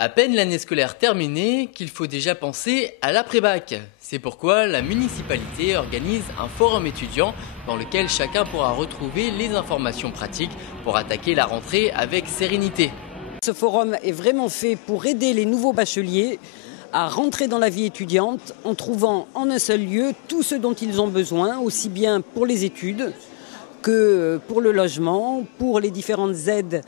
À peine l'année scolaire terminée qu'il faut déjà penser à l'après-bac. C'est pourquoi la municipalité organise un forum étudiant dans lequel chacun pourra retrouver les informations pratiques pour attaquer la rentrée avec sérénité. Ce forum est vraiment fait pour aider les nouveaux bacheliers à rentrer dans la vie étudiante en trouvant en un seul lieu tout ce dont ils ont besoin, aussi bien pour les études que pour le logement, pour les différentes aides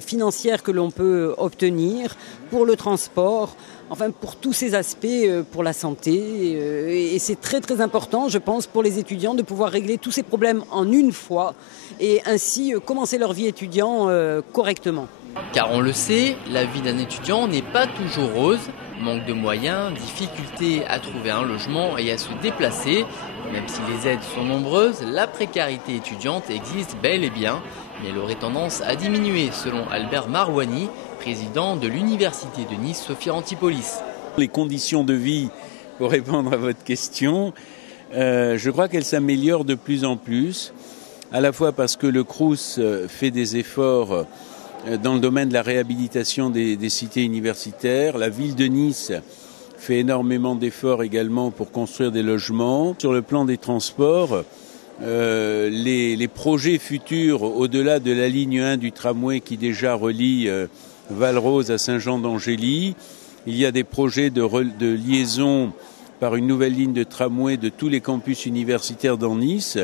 financières que l'on peut obtenir, pour le transport, enfin pour tous ces aspects, pour la santé. Et c'est très très important, je pense, pour les étudiants de pouvoir régler tous ces problèmes en une fois et ainsi commencer leur vie étudiante correctement. Car on le sait, la vie d'un étudiant n'est pas toujours rose. Manque de moyens, difficulté à trouver un logement et à se déplacer. Même si les aides sont nombreuses, la précarité étudiante existe bel et bien, mais elle aurait tendance à diminuer selon Albert Marouani, président de l'Université de Nice Sophia Antipolis. Les conditions de vie, pour répondre à votre question, je crois qu'elles s'améliorent de plus en plus, à la fois parce que le Crous fait des efforts dans le domaine de la réhabilitation des cités universitaires. La ville de Nice fait énormément d'efforts également pour construire des logements. Sur le plan des transports, les projets futurs au-delà de la ligne 1 du tramway qui déjà relie Valrose à Saint-Jean-d'Angély, il y a des projets de liaison par une nouvelle ligne de tramway de tous les campus universitaires dans Nice.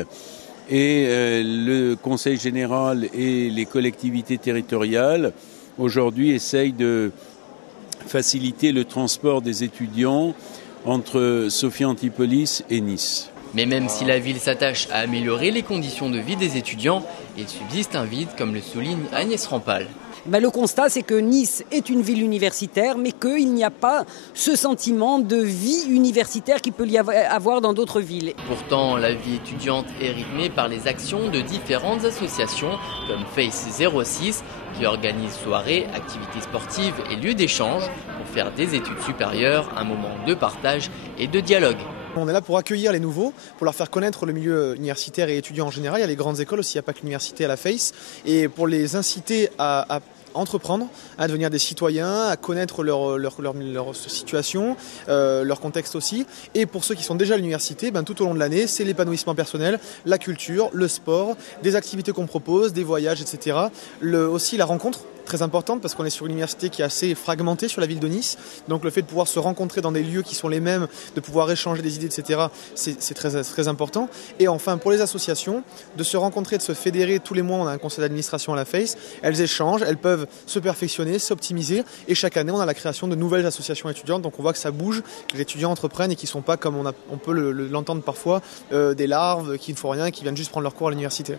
Et le Conseil général et les collectivités territoriales, aujourd'hui, essayent de faciliter le transport des étudiants entre Sophia Antipolis et Nice. Mais même si la ville s'attache à améliorer les conditions de vie des étudiants, il subsiste un vide, comme le souligne Agnès Rampal. Le constat, c'est que Nice est une ville universitaire, mais qu'il n'y a pas ce sentiment de vie universitaire qu'il peut y avoir dans d'autres villes. Pourtant, la vie étudiante est rythmée par les actions de différentes associations, comme Face 06, qui organise soirées, activités sportives et lieux d'échange pour faire des études supérieures un moment de partage et de dialogue. On est là pour accueillir les nouveaux, pour leur faire connaître le milieu universitaire et étudiant en général. Il y a les grandes écoles aussi, il n'y a pas que l'université à la Face. Et pour les inciter à entreprendre, à devenir des citoyens, à connaître leur situation, leur contexte aussi. Et pour ceux qui sont déjà à l'université, tout au long de l'année, c'est l'épanouissement personnel, la culture, le sport, des activités qu'on propose, des voyages, etc. Aussi la rencontre. Très importante parce qu'on est sur une université qui est assez fragmentée sur la ville de Nice. Donc le fait de pouvoir se rencontrer dans des lieux qui sont les mêmes, de pouvoir échanger des idées, etc., c'est très, très important. Et enfin, pour les associations, de se rencontrer, de se fédérer. Tous les mois, on a un conseil d'administration à la Face. Elles échangent, elles peuvent se perfectionner, s'optimiser. Et chaque année, on a la création de nouvelles associations étudiantes. Donc on voit que ça bouge, que les étudiants entreprennent et qui ne sont pas, comme on peut l'entendre parfois, des larves qui ne font rien, qui viennent juste prendre leur cours à l'université.